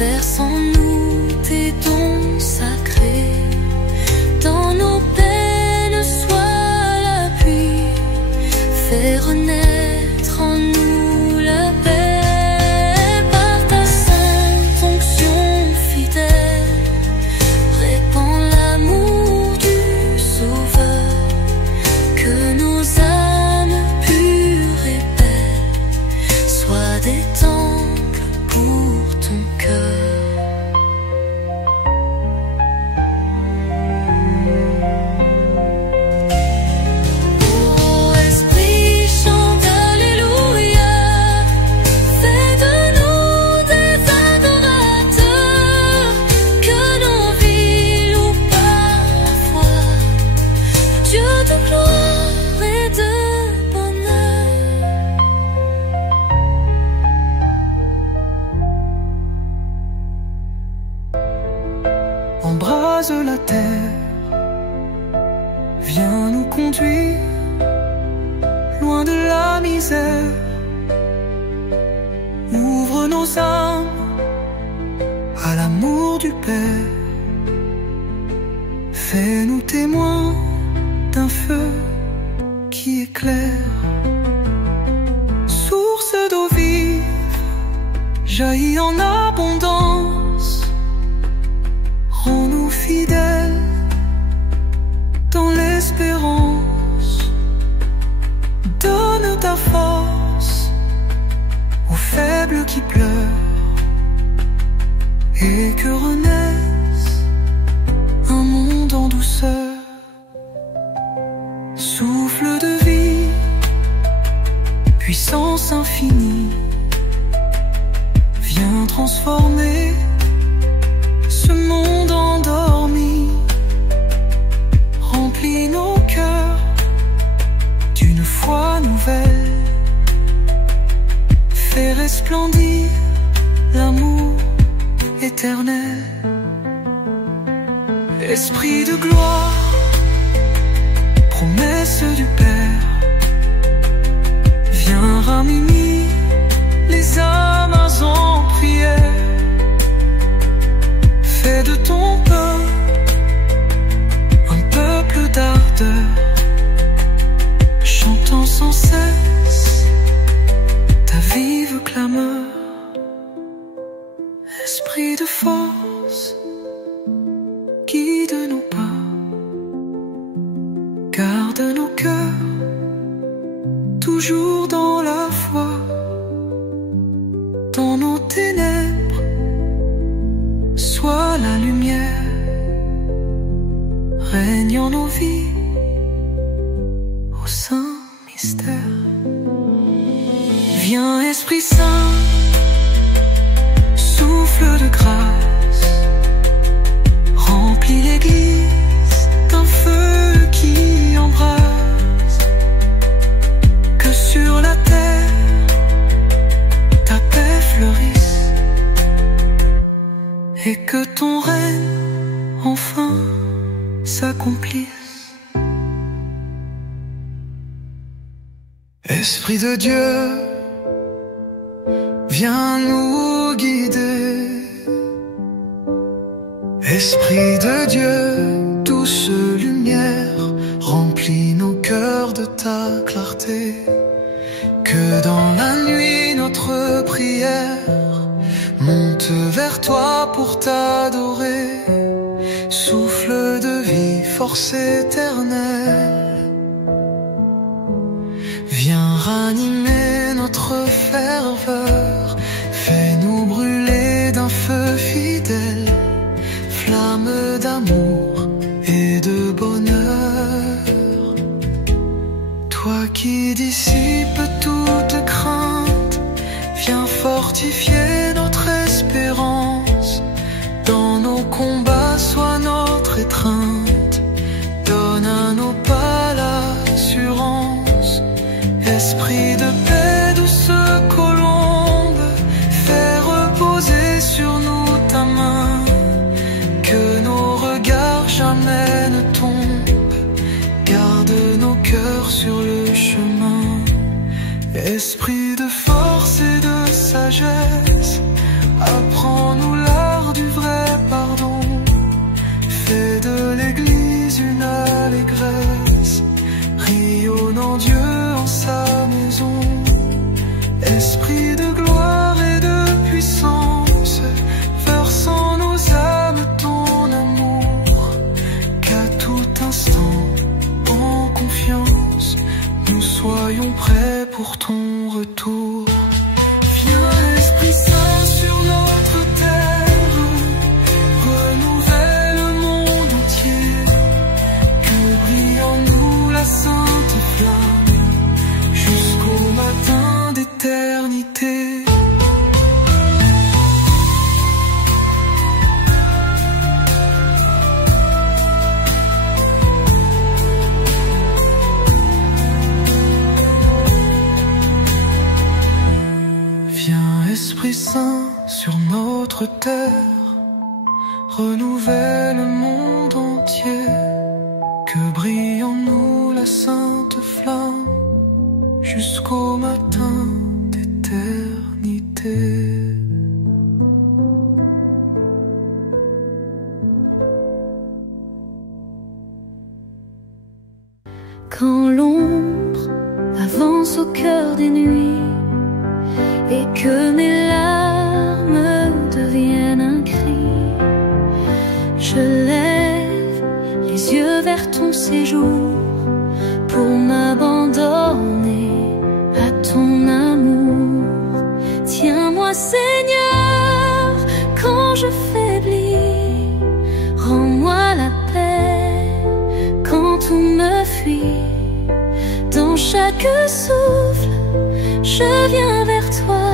Verse en nous tes dons sacrés. Dans nos peines, sois l'appui. Fais renaître en nous la paix. Par ta sainte onction fidèle, répands l'amour du Sauveur. Que nos âmes pures et belles soient des temples pour ton cœur. Oh Esprit, chante Alléluia. Fais de nous des adorateurs. Que nos vies louent par la foi Dieu de gloire et de bonheur. Embrase la terre, viens nous conduire loin de la misère. Ouvre nos âmes à l'amour du Père. Fais-nous témoins d'un feu qui éclaire. Source d'eau vive, jaillit en abondance. Rends-nous fidèles dans l'espérance. Donne ta force aux faibles qui pleurent, et que renaisse un monde en douceur. Souffle de vie, puissance infinie, viens transformer ce monde endormi. Remplis nos cœurs d'une foi nouvelle. Fais resplendir l'amour éternel. Esprit de gloire, promesse du Père, viens ranimer les âmes en prière. Fais de ton peuple un peuple d'ardeur, chantant sans cesse ta vive clameur. Esprit de force, guide nos pas, garde nos cœurs toujours dans la foi. Dans nos ténèbres, sois la lumière. Règne en nos vies au saint mystère. Viens Esprit Saint, souffle de grâce, remplis l'église d'un feu qui embrase. Que sur la terre ta paix fleurisse, et que ton règne enfin s'accomplisse. Esprit de Dieu, viens nous guider. Esprit de Dieu, douce lumière, remplis nos cœurs de ta clarté. Que dans la nuit notre prière monte vers toi pour t'adorer. Souffle de vie, force éternelle, viens ranimer notre ferveur. Fais-nous brûler d'un feu fidèle, flamme d'amour et de bonheur. Toi qui dissipes toute crainte, viens fortifier notre espérance. Dans nos combats, sois notre étreinte, donne à nos pas l'assurance. Esprit de paix, douce colombe, fais reposer sur nous ta main. Que nos regards jamais ne tombent, garde nos cœurs sur le chemin. Esprit de force et de sagesse, apprends-nous la pour ton retour. Viens Esprit Saint sur notre terre, renouvelle le monde entier, que brille en nous la sainte flamme, jusqu'au matin d'éternité. Esprit Saint sur notre terre, renouvelle le monde entier, que brille en nous la sainte flamme, jusqu'au matin d'éternité. Quand l'ombre avance au cœur des nuits et que mes larmes deviennent un cri, je lève les yeux vers ton séjour pour m'abandonner à ton amour. Tiens-moi Seigneur quand je faiblis, rends-moi la paix quand tout me fuit. Dans chaque souffle, je viens vers toi,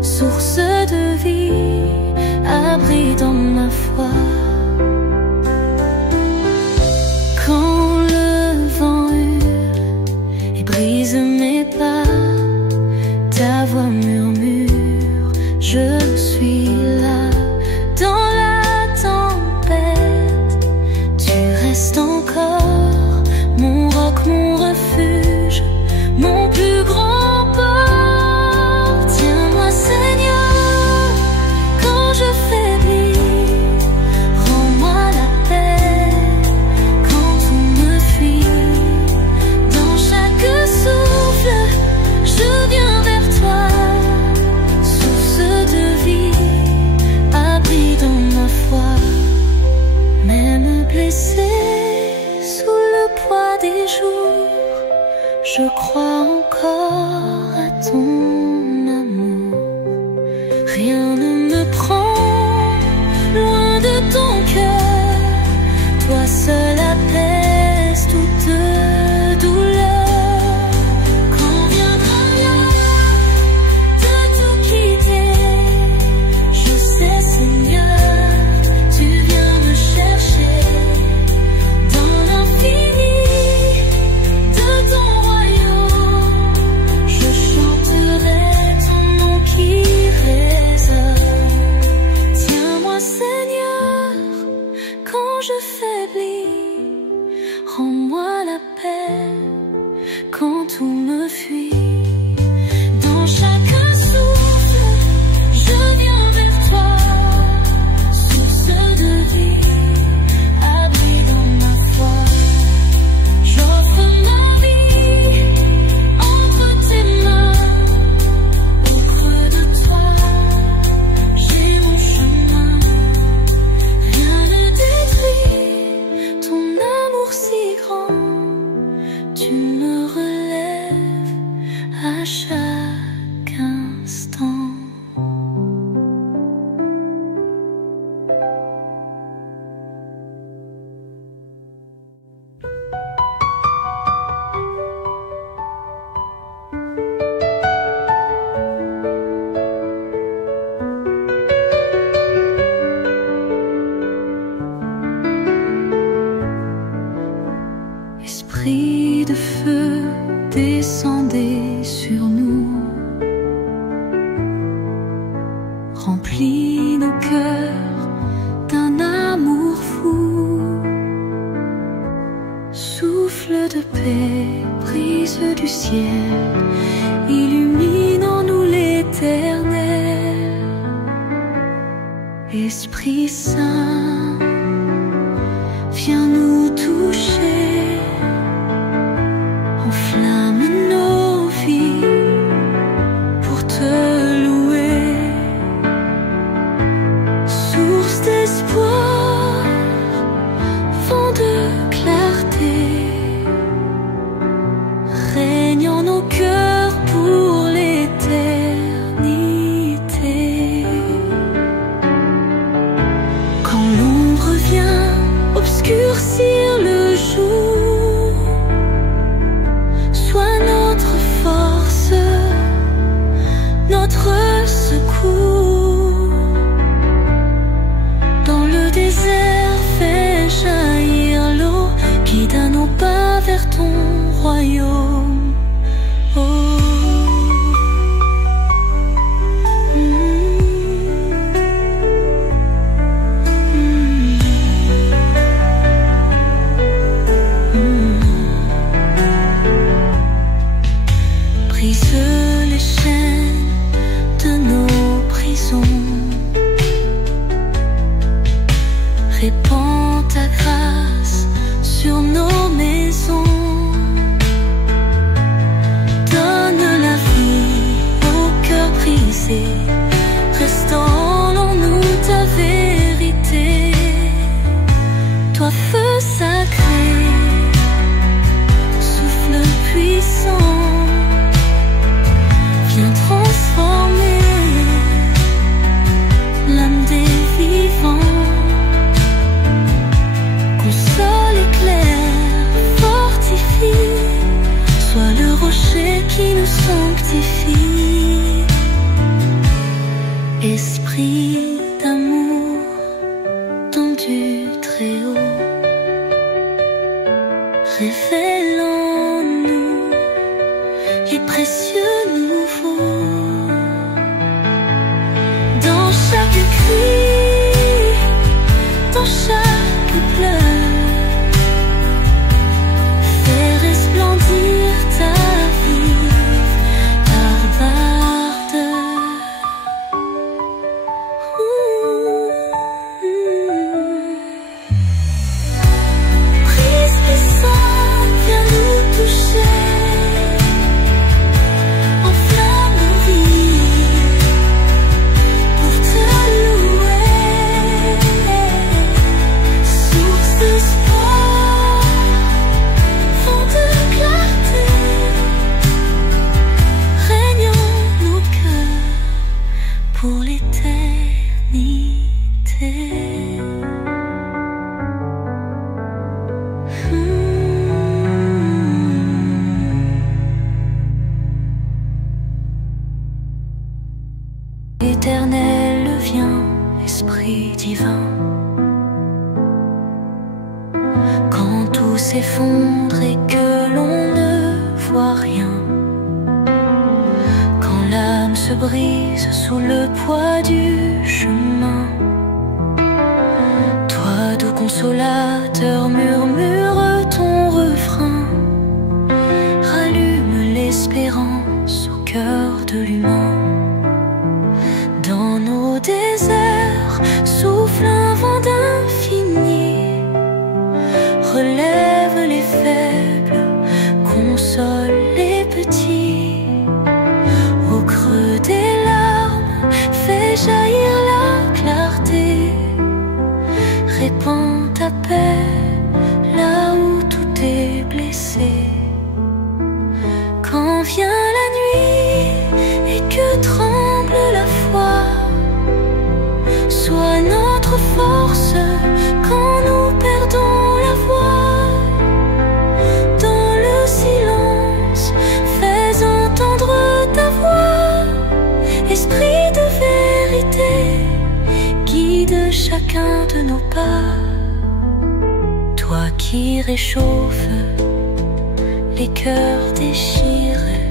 source de vie, abri dans ma foi. Quand le vent hurle et brise mes pas, ta voix murmure, je suis là. Dans la tempête, tu restes encore, mon roc, mon refuge, mon plus grand port. Tiens-moi Seigneur quand je faiblis, rends-moi la paix quand tout me fuit. Dans chaque souffle, je viens vers toi, source de vie, abri dans ma foi. Même blessé sous le poids des jours, je crois encore à ton amour. Rien ne me prend loin de ton cœur, toi seul apaise toute douleur. Quand viendra l'heure de tout quitter, je sais Seigneur, tu viens me chercher. Dans l'infini de ton royaume, je chanterai ton nom qui résonne. Tiens-moi Seigneur quand je faiblis, rends-moi la paix quand tout me fuit. Dans chaque souffle, je viens vers toi, source de vie, abri dans ma foi. J'offre ma vie entre tes mains, au creux de toi, j'ai mon chemin. Rien ne détruit ton amour si grand, tu me relèves à chaque instant. Esprit de feu, descendez sur nous, remplis nos cœurs d'un amour fou. Souffle de paix, brise du ciel, illumine en nous l'éternel. Esprit Saint, viens nous toucher, enflamme nos vies pour te louer. Source d'espoir, vent de clarté, règne en nos cœurs. obscurcir le jour. Sois notre force, notre secours. Dans le désert, fais jaillir l'eau, guide à nos pas vers ton royaume. Oh. Brise les chaînes de nos prisons. Répands ta grâce sur nos maisons. Donne la vie au cœur brisé. Restaure en nous ta vérité. Toi, feu sacré, souffle puissant, viens transformer l'âme des vivants. Console, éclaire, fortifie, sois le rocher qui nous sanctifie. Esprit d'amour, don du Très-Haut, révèle en nous les précieux nouveaux. Dans chaque cri, dans chaque pleur, fais resplendir ta vie, ardeur. Brise puissant, viens nous toucher. Enflamme nos vies pour te louer. Source d'espoir, fond de clarté, règne en nos cœurs pour l'éternité. Éternel, viens, Esprit divin. Quand tout s'effondre et que l'on ne voit rien, quand l'âme se brise sous le poids du chemin, toi, doux consolateur, murmure ton refrain, rallume l'espérance au cœur de l'humain. Dans nos déserts souffle un vent d'infini, relève les faibles, console les petits. Au creux des larmes, fais jaillir la clarté, répands ta paix là où tout est blessé. Quand vient la nuit et que tremble la foi, sois notre force quand nous perdons la voix. Dans le silence, fais entendre ta voix. Esprit de vérité, guide chacun de nos pas. Toi qui réchauffes les cœurs déchirés,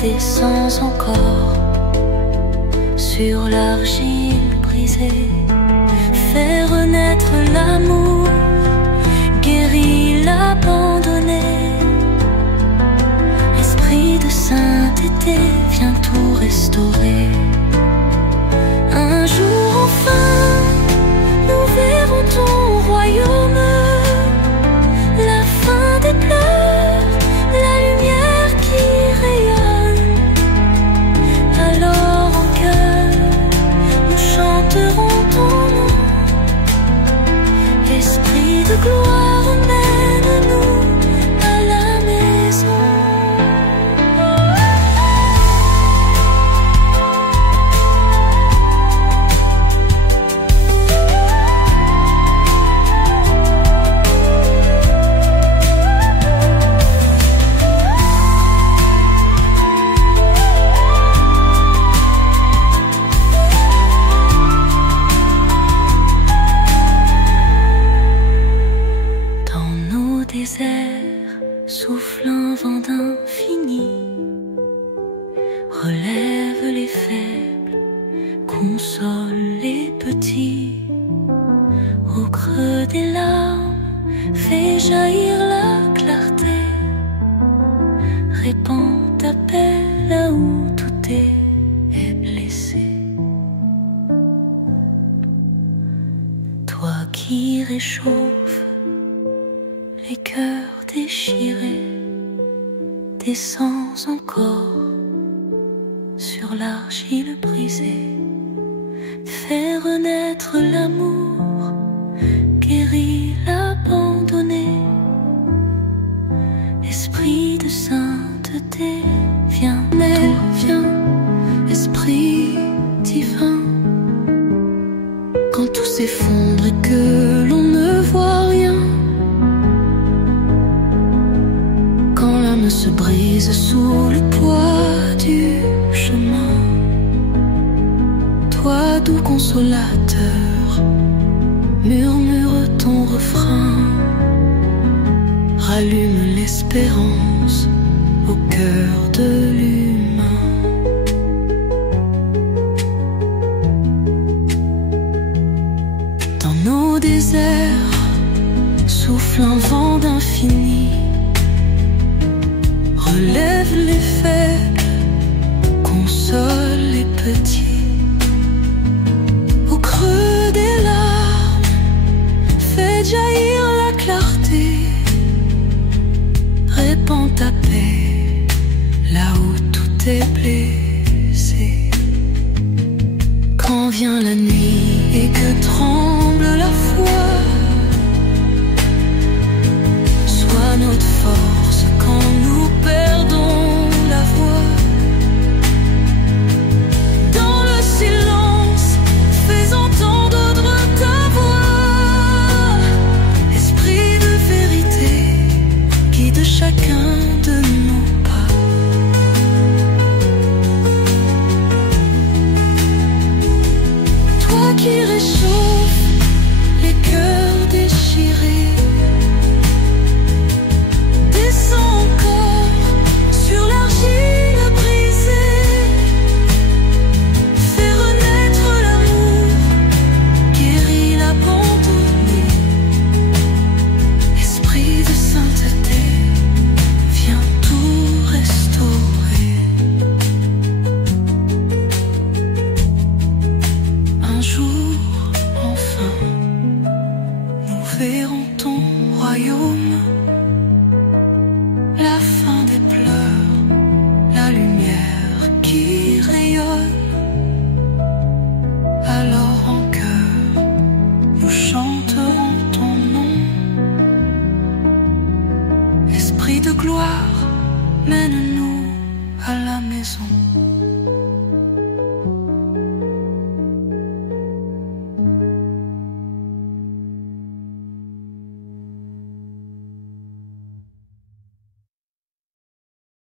descends encore sur l'argile brisée. Fais renaître l'amour, guéris l'abandonné. Esprit de sainteté, viens tout restaurer. Un jour enfin, nous verrons ton royaume, la fin des pleurs, la lumière qui rayonne. Alors en chœur, nous chanterons ton nom. Esprit de gloire, mène-nous à la maison. petit. Au creux des larmes, fais jaillir la clarté. Répands ta paix là où tout est blessé. Toi qui réchauffe les cœurs déchirés, descends encore sur l'argile brisée. Fais renaître l'amour, guéris l'abandonné. Esprit de sainteté, viens, viens, Esprit divin. Quand tout s'effondre et que l'on ne voit rien, quand l'âme se brise sous le poids du chemin, toi doux consolateur, murmure ton refrain, rallume l'espérance au cœur de l'humain. Dans nos déserts souffle un vent d'infini, relève les faibles, console les petits. Au creux des larmes, fais jaillir la clarté. Répands ta paix là où tout est blessé. Quand vient la nuit et que tremble la foi, sois notre force quand nous perdons la voix. Dans le silence, fais entendre ta voix. Esprit de vérité, guide chacun de nos pas. Toi qui réchauffes les cœurs déchirés, descends encore sur l'argile brisée. Fais renaître l'amour, guéris l'abandonné. Esprit de sainteté, viens tout restaurer. Un jour, enfin, nous verrons ton royaume, la fin des pleurs, la lumière qui rayonne. Alors en chœur, nous chanterons ton nom. Esprit de gloire, mène-nous à la maison.